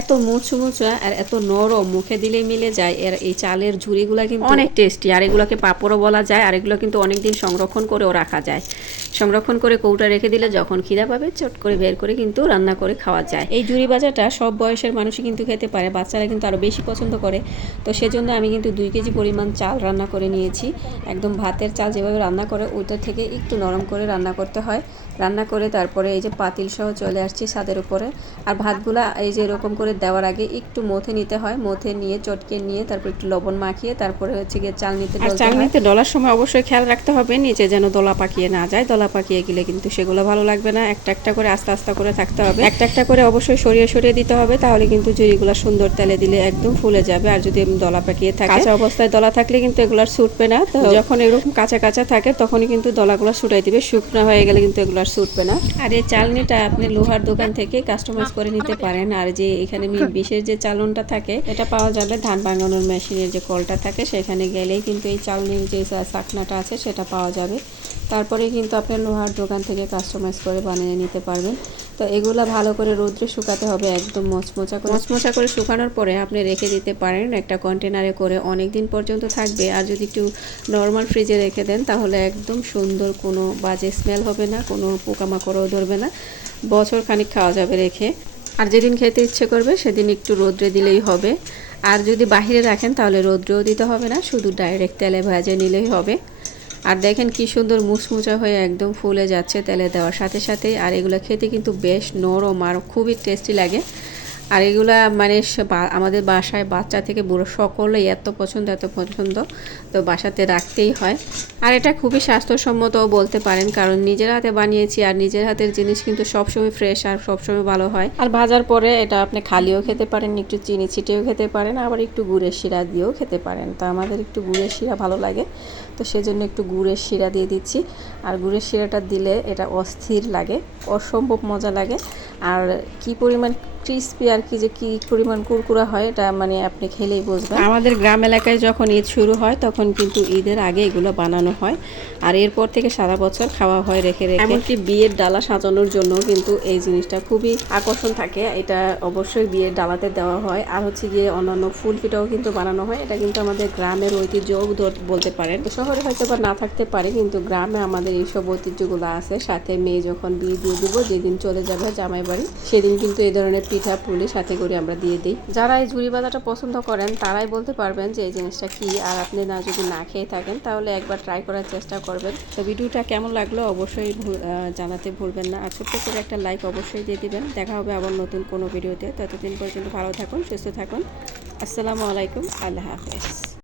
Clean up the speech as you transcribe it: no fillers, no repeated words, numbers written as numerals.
এত মুচমুচা আর এত নরম, মুখে দিলে মিলে যায়। এর এই চালের ঝুড়িগুলা কিন্তু অনেক টেস্টি। আর এগুলোকে পাঁপড়ও বলা যায়। আর এগুলো কিন্তু অনেকদিন সংরক্ষণ করেও রাখা যায়। সংরক্ষণ করে কৌটা রেখে দিলে যখন খিদা পাবে চট করে বের করে কিন্তু রান্না করে খাওয়া যায়। এই ঝুড়ি ভাজাটা সব বয়সের মানুষই কিন্তু খেতে পারে, বাচ্চারা কিন্তু আরও বেশি পছন্দ করে। তো সেজন্য আমি কিন্তু 2 কেজি পরিমাণ চাল রান্না করে নিয়েছি। একদম ভাতের চাল যেভাবে রান্না করে ওইটা থেকে একটু নরম করে রান্না করতে হয়। রান্না করে তারপরে এই যে পাতিল সহ চলে আসছি ছাদের উপরে। আর ভাতগুলা এই যে এরকম করে দেওয়ার আগে একটু মথে নিতে হয়, মথে নিয়ে চটকে নিয়ে তারপর একটু লবণ মাখিয়ে তারপরে হচ্ছে গিয়ে চালনিতে ডলতে হয়। চালনিতে ডলার সময় অবশ্যই খেয়াল রাখতে হবে নিচে যেন দলা পাকিয়ে না যায়। দলা পাকিয়ে গেলে কিন্তু সেগুলো ভালো লাগবে না। একটা একটা করে আস্তে আস্তে করে থাকতে হবে, একটা একটা করে অবশ্যই সরিয়ে সরিয়ে দিতে হবে, তাহলে কিন্তু ঝুড়িগুলো সুন্দর তেলে দিলে একদম ফুলে যাবে। আর যদি দলা পাকিয়ে থাকে, কাঁচা অবস্থায় দলা থাকলে কিন্তু এগুলো ছুটবে না। তো যখন এরকম কাঁচা কাঁচা থাকে তখনই কিন্তু দলাগুলো ছুটাই দিবে, শুকনো হয়ে গেলে কিন্তু এগুলো আর ছুটবে না। আর এই চালনিটা আপনি লোহার দোকান থেকে কাস্টমাইজ করে নিতে পারেন। আর যে এখানে বিশেষ যে চালনটা থাকে এটা পাওয়া যাবে ধান ভাঙানোর মেশিনের যে কলটা থাকে সেখানে গেলেই কিন্তু এই চালনির যে চাকনাটা আছে সেটা পাওয়া যাবে। তারপরে কিন্তু আপনি লোহার দোকান থেকে কাস্টমাইজ করে বানিয়ে নিতে পারবেন। তো এগুলা ভালো করে রোদ্রে শুকাতে হবে, একদম মচমচা করে শুকানোর পরে আপনি রেখে দিতে পারেন একটা কন্টেনারে করে, অনেক দিন পর্যন্ত থাকবে। আর যদি একটু নর্মাল ফ্রিজে রেখে দেন তাহলে একদম সুন্দর, কোনো বাজে স্মেল হবে না, কোনো পোকামাকড়ও ধরবে না, বছর খানিক খাওয়া যাবে রেখে। আর যেদিন খেতে ইচ্ছে করবে সেদিন একটু রোদ্রে দিলেই হবে। আর যদি বাহিরে রাখেন তাহলে রোদ্রেও দিতে হবে না, শুধু ডাইরেক্ট তেলে ভাজে নিলেই হবে। আর দেখেন কি সুন্দর মুচমুচা হয়ে একদম ফুলে যাচ্ছে তেলে দেওয়ার সাথে সাথে। আর এগুলো খেতে কিন্তু বেশ নরম আর খুবই টেস্টি লাগে। আর এগুলা মানে আমাদের বাসায় বাচ্চা থেকে বুড়ো সকলেই এত পছন্দ, তো বাসাতে রাখতেই হয়। আর এটা খুবই স্বাস্থ্যসম্মতও বলতে পারেন, কারণ নিজের হাতে বানিয়েছি আর নিজের হাতের জিনিস কিন্তু সবসময় ফ্রেশ আর সবসময় ভালো হয়। আর ভাজার পরে এটা আপনি খালিও খেতে পারেন, একটু চিনি ছিটিয়েও খেতে পারেন, আবার একটু গুড়ের শিরা দিয়েও খেতে পারেন। তো আমাদের একটু গুড়ের শিরা ভালো লাগে, তো সেজন্য একটু গুড়ের শিরা দিয়ে দিচ্ছি। আর গুড়ের শিরাটা দিলে এটা অস্থির লাগে, অসম্ভব মজা লাগে। আর কি পরিমাণ ক্রিস্পি আর কি যে কি পরিমাণ কুরকুরা হয় এটা মানে আপনি খেলেই বুঝবেন। আমাদের গ্রাম এলাকায় যখন ঈদ শুরু হয় তখন কিন্তু ঈদের আগে এগুলো বানানো হয়, আর এরপর থেকে সারা বছর খাওয়া হয় রেখে রেখে। এমনকি বিয়ের ডালা সাজানোর জন্য কিন্তু এই জিনিসটা খুবই আকর্ষণ থাকে, এটা অবশ্যই বিয়ের ডালাতে দেওয়া হয়। আর হচ্ছে গিয়ে অন্যান্য ফুল পিঠাও কিন্তু বানানো হয়, এটা কিন্তু আমাদের গ্রামের ঐতিহ্যও বলতে পারেন। শহরে হয়তো বা না থাকতে পারে, কিন্তু গ্রামে আমাদের এইসব ঐতিহ্যগুলো আছে। সাথে মেয়ে যখন বিয়ে দিয়ে দিব, যেদিন চলে যাবে জামাই বাড়ি, সেদিন কিন্তু এই ধরনের পিঠা পুলি সাথে করে আমরা দিয়ে দিই। যারা এই ঝুড়ি ভাজাটা পছন্দ করেন তারাই বলতে পারবেন যে এই জিনিসটা কি। আর আপনি না যদি না খেয়ে থাকেন তাহলে একবার ট্রাই করার চেষ্টা করবেন। তো ভিডিওটা কেমন লাগলো অবশ্যই জানাতে ভুলবেন না। আর ছোট্ট করে একটা লাইক অবশ্যই দিয়ে দিবেন। দেখা হবে আবার নতুন কোনো ভিডিওতে। ততদিন পর্যন্ত ভালো থাকুন, সুস্থ থাকুন। আসসালামু আলাইকুম, আল্লাহ হাফেজ।